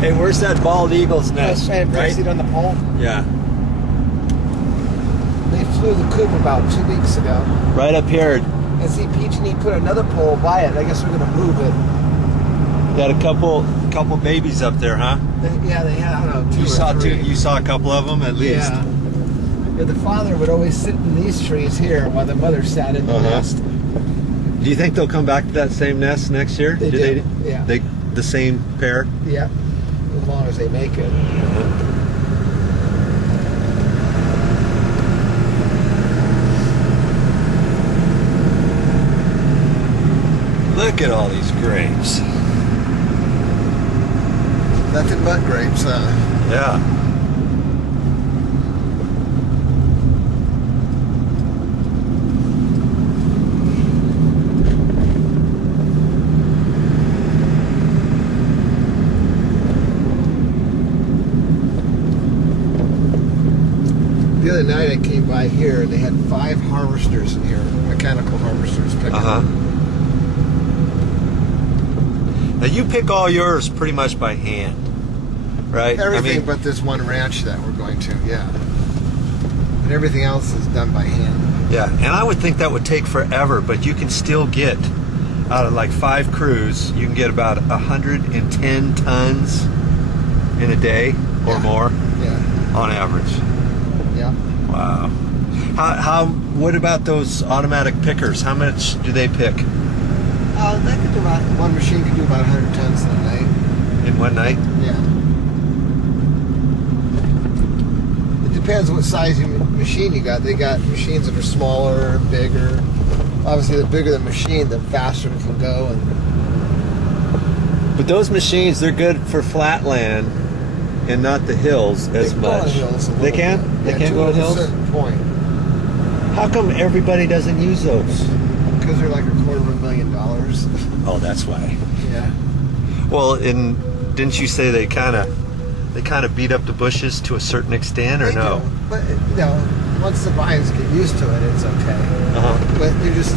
Hey, where's that bald eagle's nest? Right? See it on the pole? Yeah. They flew the coop about 2 weeks ago. Right up here. And see, Peach&E put another pole by it. I guess we're going to move it. Got a couple babies up there, huh? Yeah, they had, I don't know, two or three. You saw a couple of them at least. Yeah. Yeah, the father would always sit in these trees here while the mother sat in the nest. Do you think they'll come back to that same nest next year? They do. Yeah. The same pair? Yeah. As long as they make it. Look at all these grapes. Nothing but grapes, huh? Yeah. The other night I came by here and they had 5 harvesters in here, mechanical harvesters picking. Now you pick all yours pretty much by hand, right? Everything but this one ranch that we're going to, yeah. And everything else is done by hand. Yeah, and I would think that would take forever, but you can still get, out of like 5 crews, you can get about 110 tons in a day or more on average. Yeah. Wow. What about those automatic pickers? How much do they pick? They could do about, one machine could do about 100 tons in a night. In one night? Yeah. It depends what size machine you got. They got machines that are smaller, bigger. Obviously, the bigger the machine, the faster it can go. But those machines, they're good for flat land and not the hills as much. They can? They can go to hills? To a certain point. How come everybody doesn't use those? Because they're like $250,000. Oh, that's why. Yeah. Well, didn't you say they kind of beat up the bushes to a certain extent, or no? Do. But once the vines get used to it, it's okay. But you just,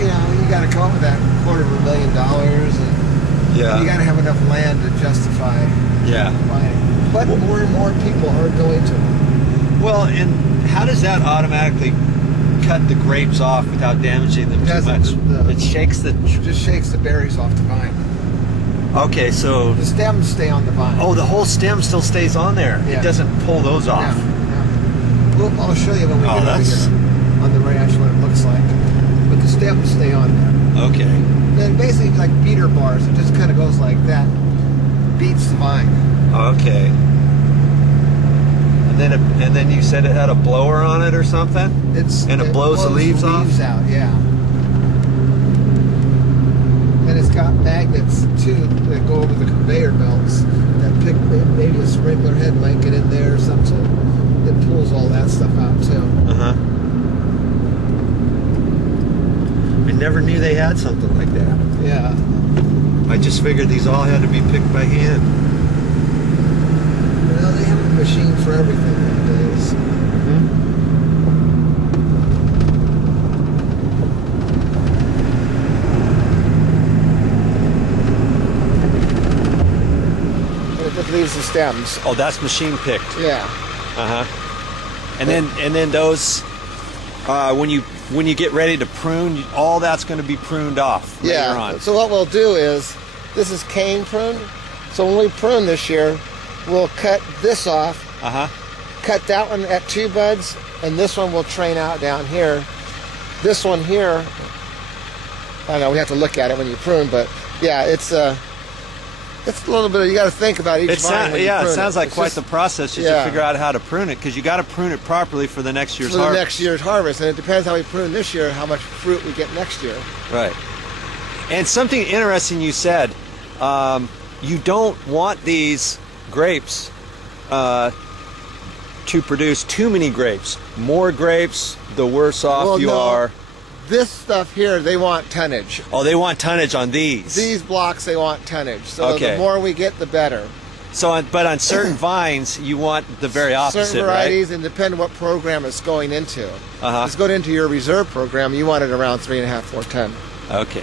you got to come up with that $250,000, and you got to have enough land to justify buying. But more and more people are going to them. Well, and how does that automatically cut the grapes off without damaging them too much? It shakes just shakes the berries off the vine. Okay, so the stems stay on the vine. Oh, the whole stem still stays on there. Yeah. It doesn't pull those off. Yeah. Well, I'll show you when we get over here on the ranch what it looks like. But the stems stay on there. Okay. And basically like beater bars. It just kind of goes like that. Beats the vine. Okay. And then you said it had a blower on it or something? It blows the leaves off? Out, yeah. And it's got magnets too that go over the conveyor belts that pick, maybe a sprinkler head might get in there or something. It pulls all that stuff out too. I never knew they had something like that. Yeah. I just figured these all had to be picked by hand. Well, they have a machine for everything nowadays. And it just leaves the stems. Oh, that's machine picked. Yeah. And then those, when you get ready to prune, all that's going to be pruned off later on. So what we'll do is, this is cane pruned. So when we prune this year, we'll cut this off, cut that one at 2 buds, and this one will train out down here. This one here, I don't know, we have to look at it when you prune, but yeah, it's a little bit, you got to think about each vine when you prune it sounds like it's quite just, the process just to figure out how to prune it, because you got to prune it properly for the next year's harvest. For the next year's harvest, and it depends how we prune this year, how much fruit we get next year. Right. And something interesting you said, you don't want these grapes to produce too many grapes. More grapes, the worse off you are. This stuff here, they want tonnage. Oh, they want tonnage on these. These blocks, they want tonnage. So the more we get, the better. So, but on certain vines, you want the very opposite, certain varieties, and depending what program it's going into. If it's going into your reserve program, you want it around 3.5, 4 ton. Okay.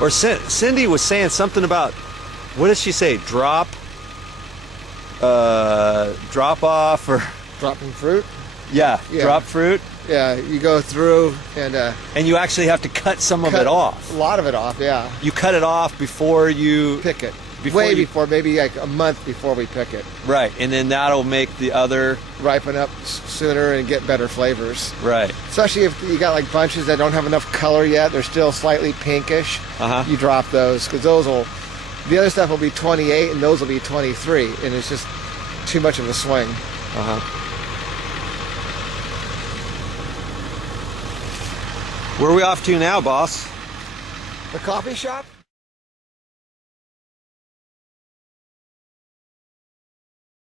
Or Cindy was saying something about, what did she say? Drop off or Dropping fruit? Yeah, drop fruit. Yeah, you go through and you actually have to cut some of it off. A lot of it off, yeah. You cut it off before you pick it. Before before, maybe like a month before we pick it. Right, and then that'll make the other ripen up sooner and get better flavors. Right. Especially if you got like bunches that don't have enough color yet, they're still slightly pinkish. You drop those because those will. The other stuff will be 28 and those will be 23, and it's just too much of a swing. Where are we off to now, boss? The coffee shop?